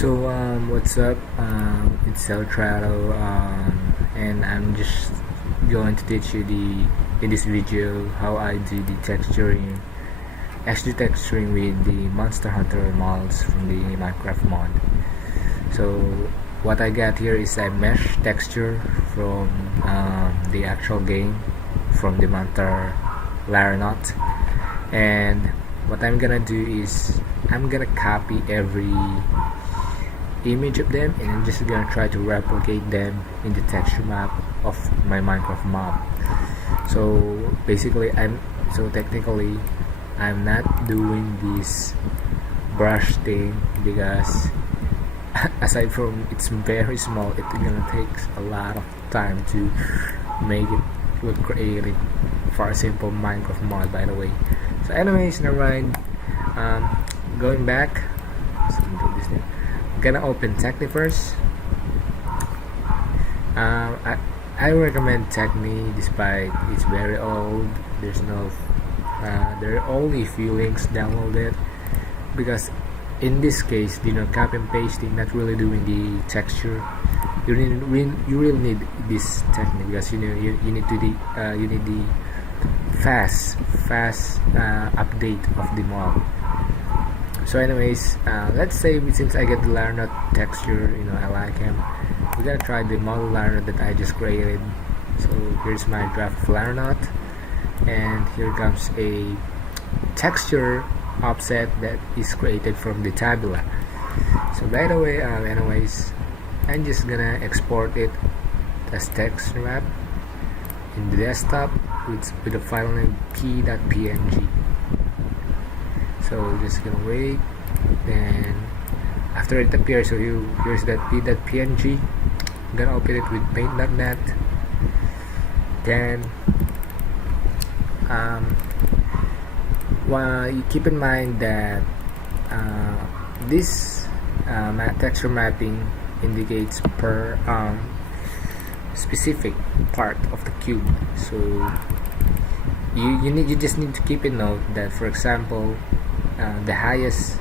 What's up? It's Eltrado, and I'm just going to teach you in this video how I do the texturing, actually texturing with the Monster Hunter models from the Minecraft mod. So what I got here is a mesh texture from the actual game, from the Monster Laranot, and what I'm gonna do is I'm gonna copy every image of them, and I'm just gonna try to replicate them in the texture map of my Minecraft mob. So basically technically I'm not doing this brush thing because aside from it's very small, it's gonna take a lot of time to make it look creative for a simple Minecraft mod, by the way. So anyways, never mind. Going back, so do this thing. I'm gonna open Techni first. I recommend Techni despite it's very old. There's no there are only few links downloaded, because in this case, copy and pasting, not really doing the texture. You really need this technique because you need the fast update of the model. So anyways, let's say since I get the Laranot texture, I like him, we're gonna try the model Laranot that I just created. So here's my draft of Laranot, and here comes a texture offset that is created from the tabula. So by the way, anyways, I'm just gonna export it as texture map in the desktop with the file name p.png. So just gonna wait, then after it appears, so here's that p.png. I'm gonna open it with paint.net. Then you keep in mind that this texture mapping indicates per specific part of the cube. So you just need to keep in note that, for example, the highest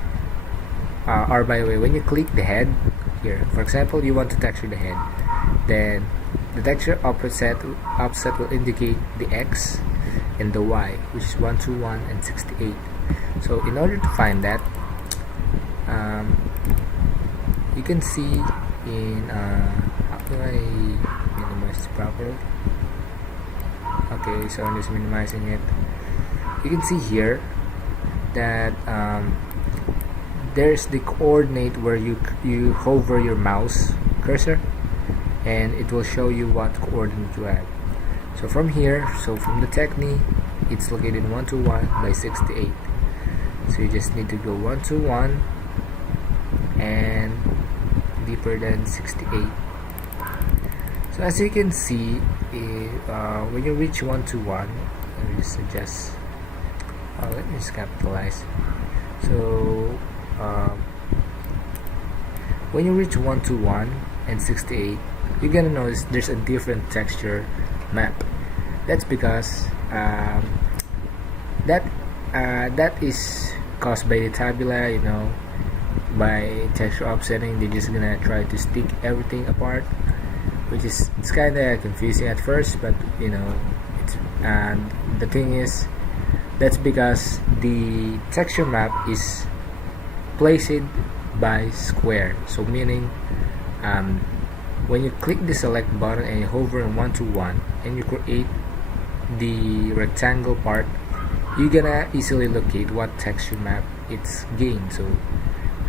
or by the way, when you click the head here, for example, you want to texture the head, then the texture offset will indicate the X and the Y, which is 121 and 68. So in order to find that, you can see in how do I minimize this properly? Okay, so I'm just minimizing it. You can see here that there's the coordinate where you hover your mouse cursor, and it will show you what coordinate you have. So from here, from the Techni, it's located 121 by 68. So you just need to go 121 and deeper than 68. So as you can see, when you reach 121, let me just adjust. Let me just capitalize. So when you reach 121 and 68, you're gonna notice there's a different texture map. That's because that is caused by the tabula. By texture offsetting, they're just gonna try to stick everything apart, which is it's kind of confusing at first, but and the thing is, that's because the texture map is placed by square. So meaning, when you click the select button and you hover on 121 and you create the rectangle part, you're gonna easily locate what texture map it's gained. So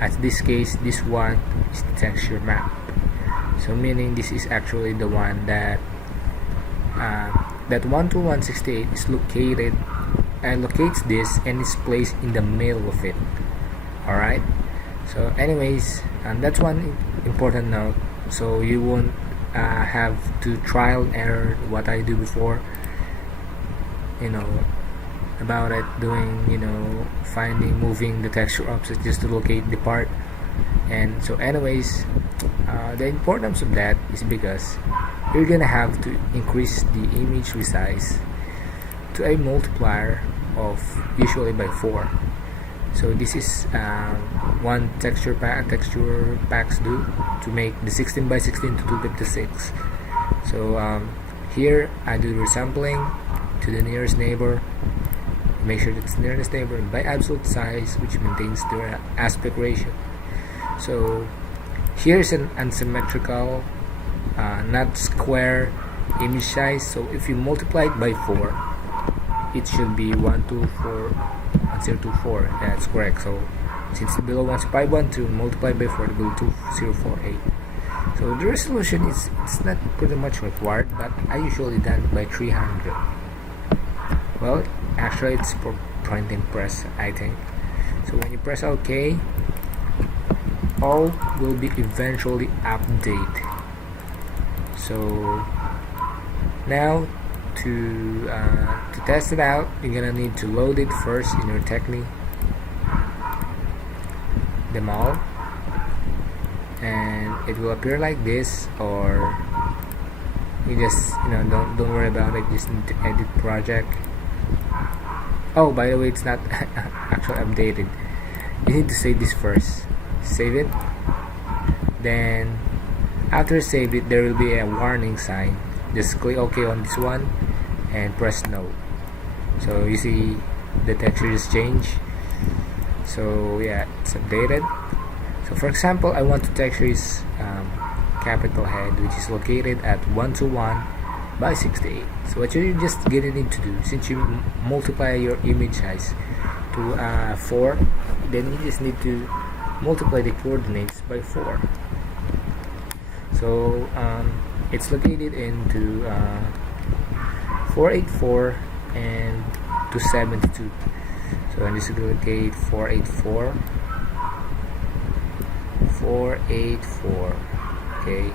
at this case, this one is the texture map. So meaning this is actually the one that 12168 is located and locates this and is placed in the middle of it. Alright, so anyways, and that's one important note, so you won't have to trial and error what I do before, about it, doing moving the texture offset just to locate the part. And so anyways, the importance of that is because you're gonna have to increase the image resize to a multiplier of usually by 4. So this is one texture packs do to make the 16 by 16 to 256. So here I do resampling to the nearest neighbor, make sure it's nearest neighbor by absolute size, which maintains the aspect ratio. So here's an unsymmetrical, not square image size. So if you multiply it by 4, it should be 1024. That's correct. So since below 1512 multiplied by 4, it will be 2048. So the resolution it's not pretty much required, but I usually done it by 300. Well, actually it's for printing press, I think. So when you press OK, all will be eventually updated. So now to test it out, you're gonna need to load it first in your Technic demo, and it will appear like this, or you just don't worry about it, just need to edit project. Oh, by the way, it's not actually updated. You need to save this first. Save it, then after save it, there will be a warning sign. Just click OK on this one and press no. So you see the texture is changed. So yeah, it's updated. So for example, I want the texture is capital head, which is located at 121 by 68. So what you just gonna need to do, since you multiply your image size to 4, then you just need to multiply the coordinates by 4. So it's located into 484 and 272. So I'm just going to locate 484, okay,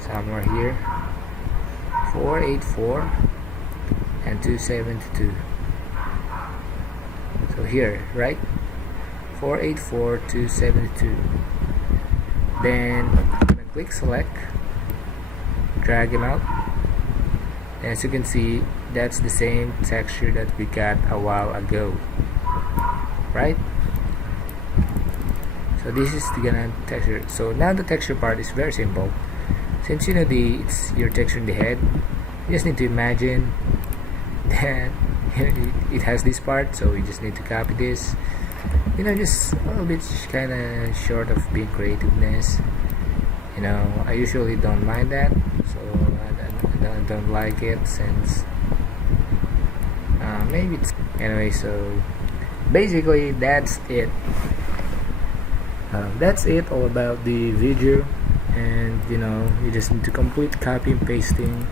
somewhere here, 484 and 272. So here, right? 484, 272. Then I'm gonna click select, drag them out, and as you can see, that's the same texture that we got a while ago, right? So this is the gonna texture. So now the texture part is very simple. Since it's your texture in the head, you just need to imagine that it has this part, so you just need to copy this. Just a little bit kind of short of being creativeness. I usually don't mind that, so I don't like it, since maybe it's anyway. So basically that's it. That's it all about the video, and you just need to complete copy and pasting.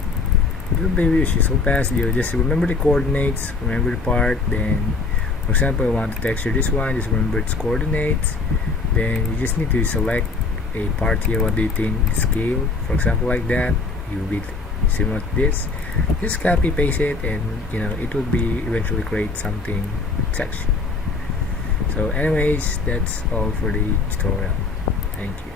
Maybe which is so fast. You just remember the coordinates, remember the part, then for example, I want to texture this one, just remember its coordinates. Then you just need to select a part here. What do you think the scale, for example, like that, you will be similar to this. Just copy paste it, and it will be eventually create something texture. So anyways, that's all for the tutorial. Thank you.